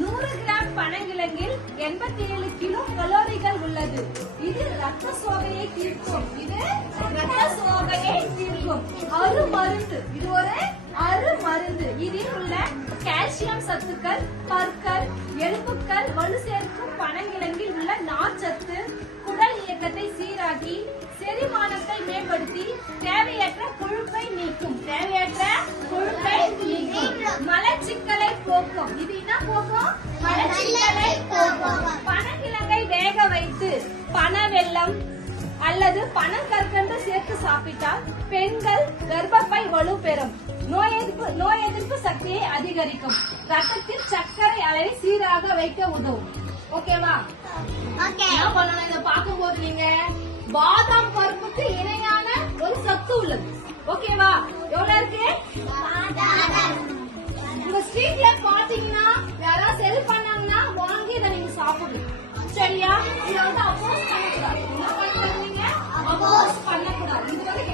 100 gram பனங்கிழங்கில் 87 kilo கலோரிகள் உள்ளது. இது ரத்த சோகையை தீர்க்கும். அருமருந்து. இது ஒரு அருமருந்து. இதில் உள்ள கால்சியம் சத்துக்கள் பற்கள், எலும்புக்கள் வலு சேர்க்கும். பனங்கிழங்கில் உள்ள நார்ச்சத்து குடல் இயக்கத்தை சீராக்கி செரிமானத்தை மேம்படுத்தி தேவையற்ற கொழுப்பை நீக்கும். மலச்சிக்கலை போக்கும். இது என்ன போக்கும்? மலச்சிக்கலை போக்கும். பனங்கிழங்கை வேக வைத்து பனவெல்லம் அல்லது பனங்கற்கண்டு சேர்த்து சாப்பிட்டால் பெண்கள் கர்ப்பப்பை வலு பெறும். நோய் எதிர்ப்பு சக்தியை அதிகரிக்கும். ரத்தத்தில் சர்க்கரை அளவை சீராக வைக்க உதவும். ஓகேவா? என்ன பண்ணணும்? இதை பார்க்கும்போது நீங்க பாதாம் பருப்புக்கு இணையான ஒரு சத்து உள்ளது. ஓகேவா? எவ்வளவு இருக்கு? உங்க ஸ்ட்ரீட்ல பாத்தீங்கன்னா யாராவது செல் பண்ணாங்கன்னா வாங்கி இதை நீங்க சாப்பிடுங்க. சரியா? இதை வந்து அப்போஸ் பண்ணக்கூடாது. என்ன பண்ணக்கூடாது? அப்போஸ் பண்ணக்கூடாது. இது வந்து